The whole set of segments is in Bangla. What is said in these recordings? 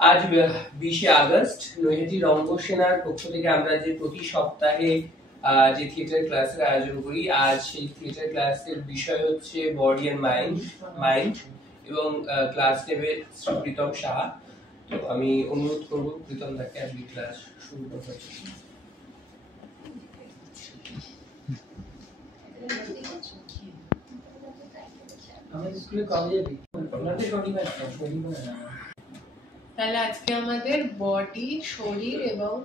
আজ 20 আগস্ট নৈহাটি রঙ্গ সেনার পক্ষ থেকে আমরা যে প্রতি সপ্তাহে যে থিয়েটার ক্লাসের আয়োজন করি, আজ সেই থিয়েটার ক্লাসের বিষয় হচ্ছে বডি এন্ড মাইন্ড এবং ক্লাস নেবে শ্রী প্রীতম সাহা। তো আমি অনুরোধ করব প্রীতম দাকে আজকে ক্লাস শুরু করতে। তাহলে আজকে আমাদের বডি, শরীর এবং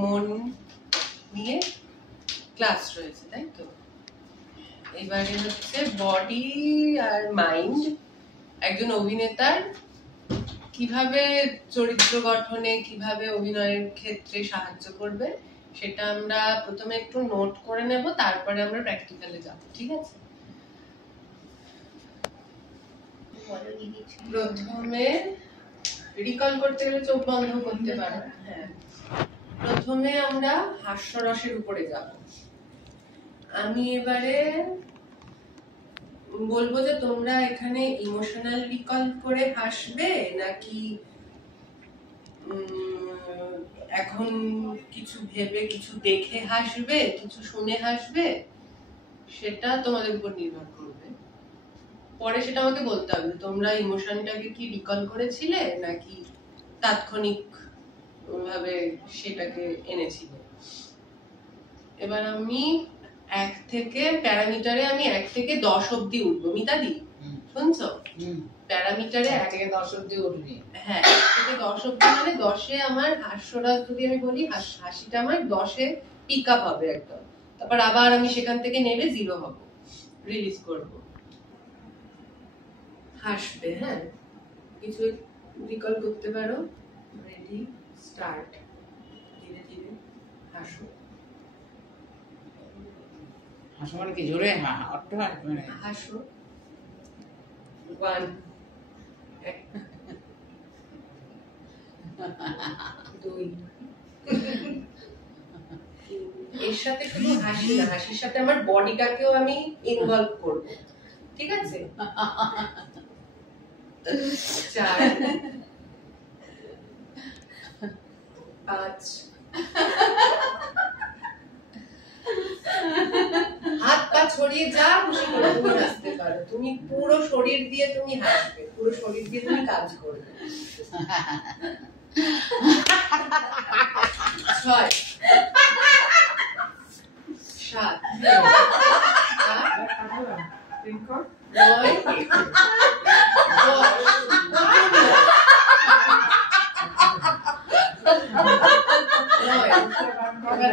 মন নিয়ে ক্লাস রয়েছে, তাই তো? এবারে হচ্ছে বডি আর মাইন্ড একজন অভিনেতার কিভাবে চরিত্র গঠনে, কিভাবে অভিনয়ের ক্ষেত্রে সাহায্য করবে সেটা আমরা প্রথমে একটু নোট করে নেব, তারপরে আমরা প্র্যাকটিক্যালে যাব, ঠিক আছে? প্রথমে রিকল করতে গেলে চোখ বন্ধ করতে পারো। হ্যাঁ, প্রথমে আমরা হাস্যরসের উপরে যাব। আমি এবারে বলবো যে তোমরা এখানে ইমোশনাল রিকল করে হাসবে নাকি এখন কিছু ভেবে, কিছু দেখে হাসবে, কিছু শুনে হাসবে, সেটা তোমাদের উপর নির্ভর করবে। পরে সেটা আমাকে বলতে হবে তোমরা ইমোশনটাকে কি রিকল করেছিলে নাকি তাৎক্ষণিক ভাবে সেটাকে এনেছিলে। এবার আমি 1 থেকে প্যারামিটারে আমি 1 থেকে 10 অবধি উঠবো। মিতাদি শুনছো? প্যারামিটারে 1 থেকে 10 অবধি উঠবি। হ্যাঁ, 1 থেকে 10 অবধি মানে 10-এ আমার হাস্যরস যদি আমি বলি, হাসিটা আমার 10-এ পিক আপ হবে একদম। তারপর আবার আমি সেখান থেকে নেমে 0 হব, রিলিজ করব। হাসবে, হ্যাঁ, কিছু রিকল করতে পারো। Ready, start. ধীরে ধীরে হাসো। হাসো মানে কি জোরে? অট্ট মানে হাসো। 1 2 এর সাথে শুধু হাসি না, হাসির সাথে আমার বডিটাকেও আমি ইনভলভ করব, ঠিক আছে? 4 5 হাত পা ছড়িয়ে যা খুশি করে তুমি হাসতে পারো। তুমি পুরো শরীর দিয়ে তুমি হাসবে, পুরো শরীর দিয়ে তুমি কাজ করবে। 6 7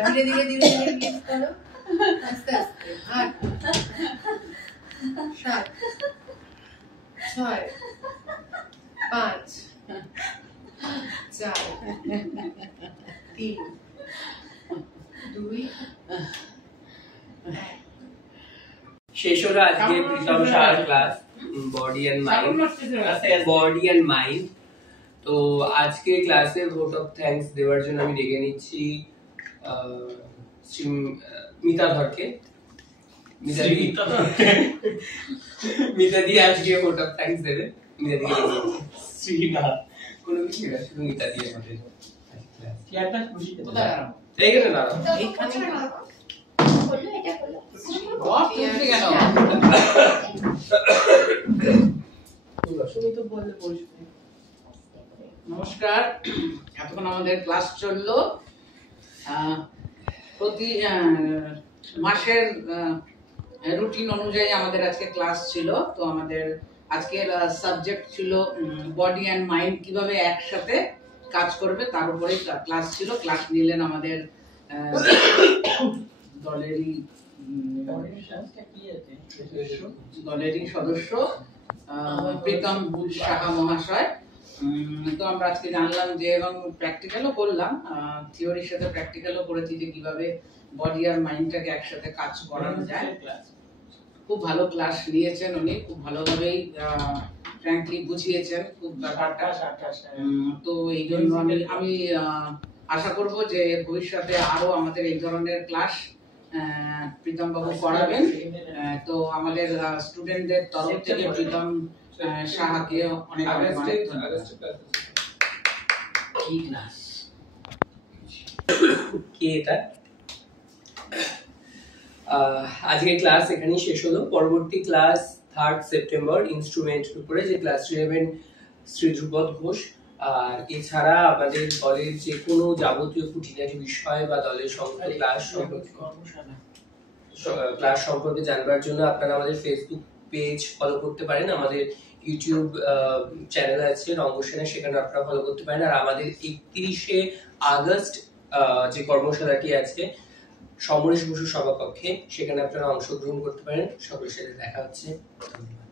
ধীরে ধীরে ধীরে রিলিজ করো, আস্তে আস্তে। 8 7 6 5 4 3 2 শেষ হলো আজকে প্রীতম সাহার ক্লাস বডি এন্ড মাইন্ড। তো আজকে ক্লাসে ভোট অফ থ্যাঙ্কস দেওয়ার জন্য আমি ডেকে নিচ্ছি শ্রী মিতা ধরকে। মিতাদি আজকে ভোট অফ থ্যাঙ্কস দেবে। মিতাদি শ্রী না কোনো কিছু না, শুধু মিতা দিয়ে আমাদের ক্লাসটা খুশি করতে হবে। এইখানে না, এইখানে বললো, এটা বললো বস তুমি কেন তুমি তো বললে বসবে। নমস্কার, এতক্ষণ আমাদের ক্লাস চললো। প্রতি মাসের রুটিন অনুযায়ী আমাদের আজকে ক্লাস ছিল। তো আমাদের আজকের সাবজেক্ট ছিল বডি অ্যান্ড মাইন্ড কিভাবে একসাথে কাজ করবে, তার উপরেই ক্লাস ছিল। ক্লাস নিলেন আমাদের দলেরই সদস্য প্রীতম সাহা মহাশয়। তো আমরা আজকে জানলাম যে, এবং প্র্যাকটিক্যালও করলাম, থিওরির সাথে প্র্যাকটিক্যালও করেছি যে কিভাবে বডি আর মাইন্ডটাকে একসাথে কাজ করানো যায়। খুব ভালো ক্লাস নিয়েছেন উনি, খুব ভালোভাবেই ফ্র্যাঙ্কলি বুঝিয়েছেন খুব ব্যাপারটা। তো এই জন্য আমি আশা করব যে ভবিষ্যতে আরো আমাদের এই ধরনের ক্লাস প্রীতম বাবু করাবেন। তো আমাদের স্টুডেন্টদের তরফ থেকে প্রীতম সাহাকে অনেক অনেক ধন্যবাদ। কি ক্লাস? কি এটা? আজকের ক্লাস এখানেই শেষ হলো। পরবর্তী ক্লাস 3 সেপ্টেম্বর ইনস্ট্রুমেন্টের উপরে, যে ক্লাসটি নেবেন শ্রী ধ্রুপদ ঘোষ। আর এছাড়া আমাদের দলের যে কোনো যাবতীয় খুঁটিনাটি বিষয় বা দলের সংখ্যা ক্লাস সম্পর্কে জানবার জন্য আপনারা আমাদের ফেসবুক পেজ ফলো করতে পারেন, আমাদের ইউটিউব চ্যানেল আছে রঙ্গসেনা, সেখানে আপনারা ফলো করতে পারেন। আর আমাদের 31শে আগস্ট যে কর্মশালাটি আছে সমরেশ বসু সভাকক্ষে, সেখানে আপনারা অংশগ্রহণ করতে পারেন। সকলের সাথে দেখা হচ্ছে। ধন্যবাদ।